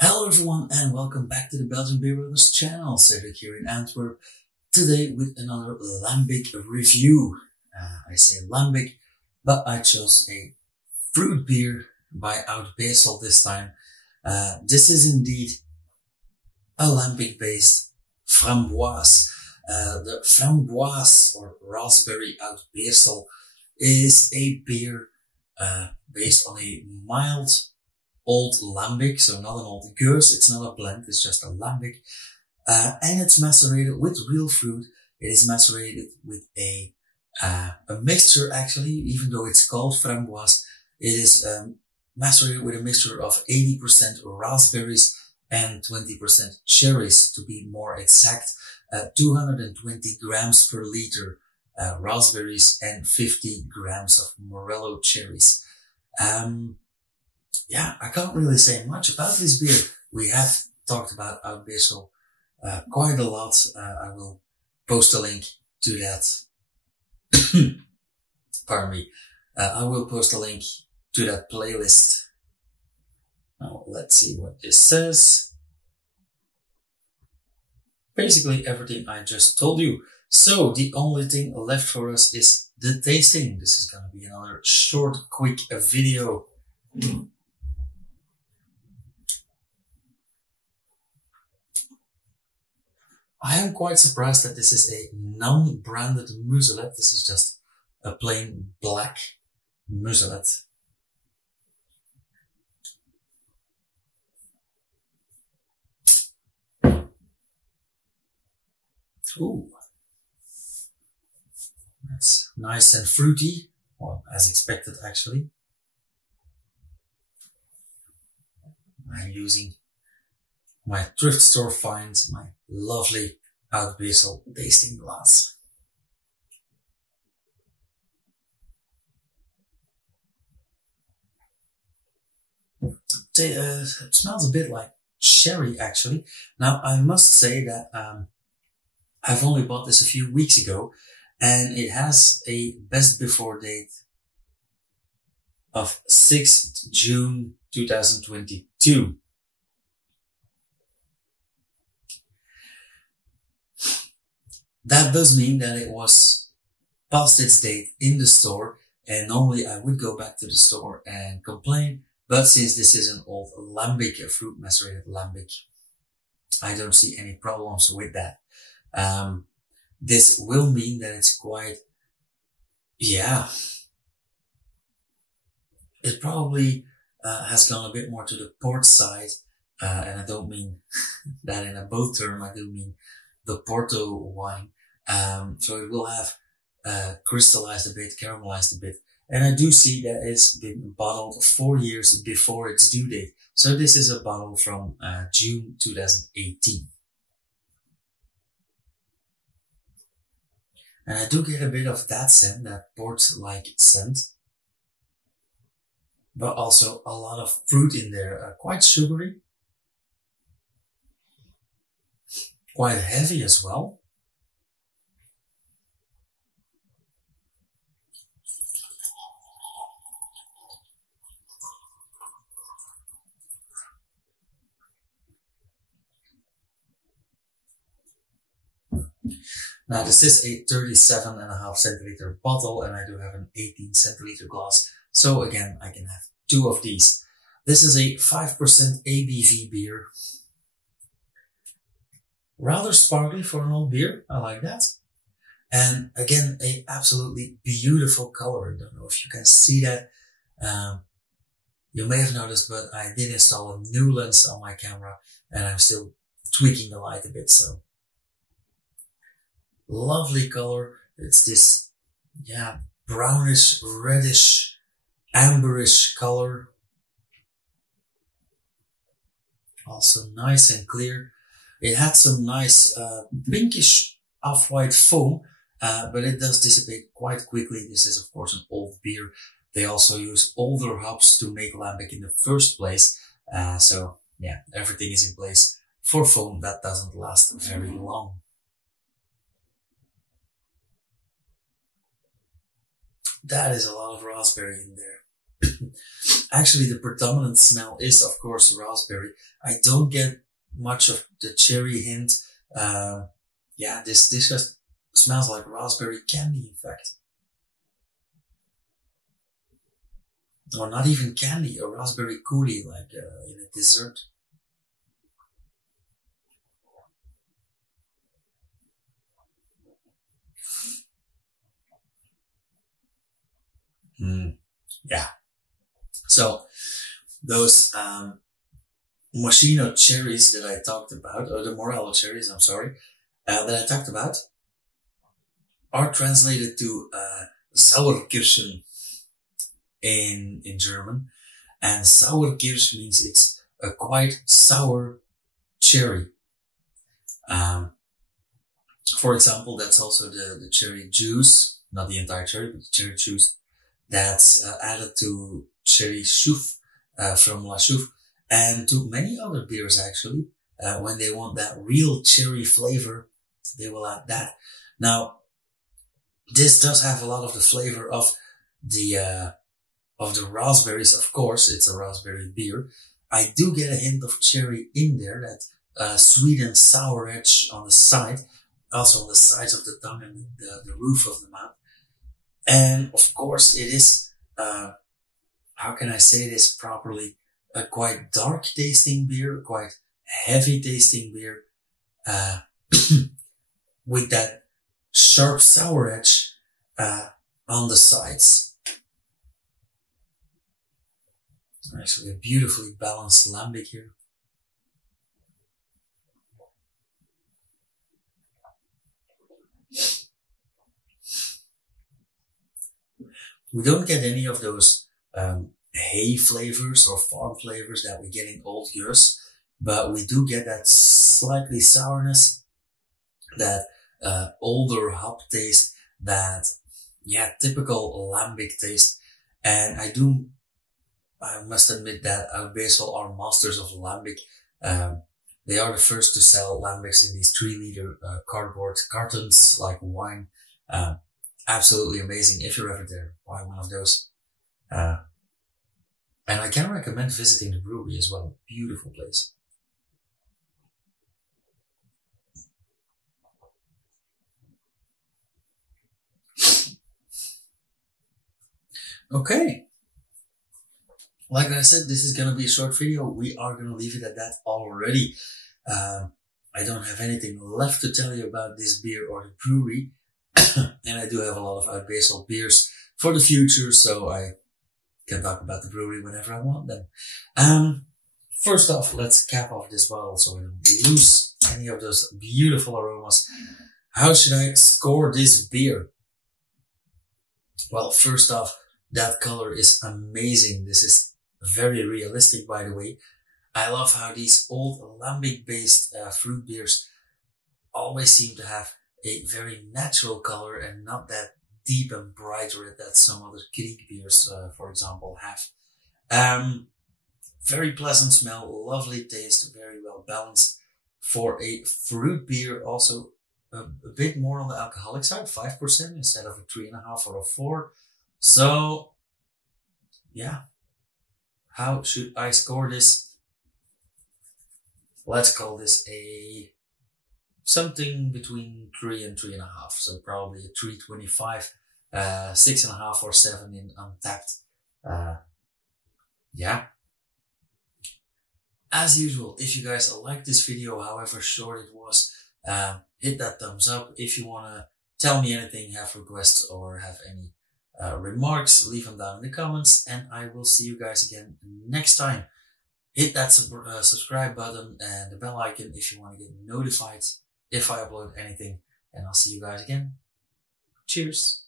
Hello everyone and welcome back to the Belgian Beer Brothers channel. Cedric here in Antwerp, today with another lambic review. I say lambic, but I chose a fruit beer by Oud Beersel this time. This is indeed a lambic based framboise. The framboise or raspberry Oud Beersel is a beer based on a mild old lambic, so not an old goose, it's not a blend, it's just a lambic. And it's macerated with real fruit. It is macerated with a mixture actually, even though it's called framboise. It is macerated with a mixture of 80% raspberries and 20% cherries, to be more exact. 220 grams per liter raspberries and 50 grams of morello cherries. Yeah, I can't really say much about this beer. We have talked about Oud Beersel quite a lot. I will post a link to that. Pardon me. I will post a link to that playlist. Now, let's see what this says. Basically everything I just told you. So the only thing left for us is the tasting. This is going to be another short, quick video. I am quite surprised that this is a non-branded muselet. This is just a plain black muselet. Ooh. That's nice and fruity. Well, as expected actually. I'm using my thrift store finds, my lovely Oud Beersel tasting glass. It smells a bit like cherry actually. Now I must say that I've only bought this a few weeks ago and it has a best before date of 6th June 2022. That does mean that it was past its date in the store, and normally I would go back to the store and complain, but since this is an old lambic, a fruit macerated lambic, I don't see any problems with that. This will mean that it's quite, yeah, it probably has gone a bit more to the port side, and I don't mean that in a boat term, I do mean the Porto wine. So it will have crystallized a bit, caramelized a bit. And I do see that it's been bottled 4 years before its due date. So this is a bottle from June 2018. And I do get a bit of that scent, that port-like scent. But also a lot of fruit in there, quite sugary. Quite heavy as well. Now this is a 37.5 centiliter bottle and I do have an 18 centiliter glass. So again, I can have 2 of these. This is a 5% ABV beer. Rather sparkly for an old beer. I like that. And again, a absolutely beautiful color. I don't know if you can see that. You may have noticed, but I did install a new lens on my camera and I'm still tweaking the light a bit. So lovely color. It's this, yeah, brownish, reddish, amberish color. Also nice and clear. It had some nice pinkish off-white foam, but it does dissipate quite quickly. This is, of course, an old beer. They also use older hops to make lambic in the first place. So, yeah, everything is in place for foam that doesn't last very long. That is a lot of raspberry in there. Actually, the predominant smell is, of course, raspberry. I don't get much of the cherry hint. Yeah, this just smells like raspberry candy, in fact. Or not even candy, a raspberry coulis, like in a dessert. Yeah. So those Moschino cherries that I talked about, or the Morello cherries, I'm sorry, that I talked about, are translated to Sauerkirschen in German. And Sauerkirsch means it's a quite sour cherry. Um, for example, that's also the cherry juice, not the entire cherry, but the cherry juice that's added to cherry chouffe from La Chouffe, and to many other beers actually. When they want that real cherry flavor, they will add that. Now, this does have a lot of the flavor of the raspberries. Of course, it's a raspberry beer. I do get a hint of cherry in there, that sweet and sour edge on the side, also on the sides of the tongue and the roof of the mouth. And of course, it is, how can I say this properly? A quite dark tasting beer, quite heavy tasting beer, with that sharp sour edge, on the sides. Actually, a beautifully balanced lambic here. We don't get any of those hay flavors or farm flavors that we get in old years, but we do get that slightly sourness, that older hop taste, that typical lambic taste. And I must admit that Oud Beersel are masters of lambic. They are the first to sell lambics in these 3-liter cardboard cartons like wine. Absolutely amazing. If you're ever there, buy one of those. And I can recommend visiting the brewery as well. Beautiful place. Okay. Like I said, this is going to be a short video. We are going to leave it at that already. I don't have anything left to tell you about this beer or the brewery. And I do have a lot of Oud Beersel beers for the future, so I can talk about the brewery whenever I want them. First off, let's cap off this bottle so we don't lose any of those beautiful aromas. How should I score this beer? Well, first off, that color is amazing. This is very realistic, by the way. I love how these old lambic-based fruit beers always seem to have a very natural color and not that deep and bright red that some other Kriek beers, for example, have. Very pleasant smell, lovely taste, very well balanced. For a fruit beer, also a bit more on the alcoholic side, 5% instead of a 3.5 or a 4. So, yeah. How should I score this? Let's call this a something between 3 and 3.5. So probably a 3.25, 6.5 or 7 in untapped. Yeah. As usual, if you guys like this video, however short it was, hit that thumbs up. If you want to tell me anything, have requests or have any remarks, leave them down in the comments, and I will see you guys again next time. Hit that subscribe button and the bell icon if you want to get notified if I upload anything, and I'll see you guys again. Cheers.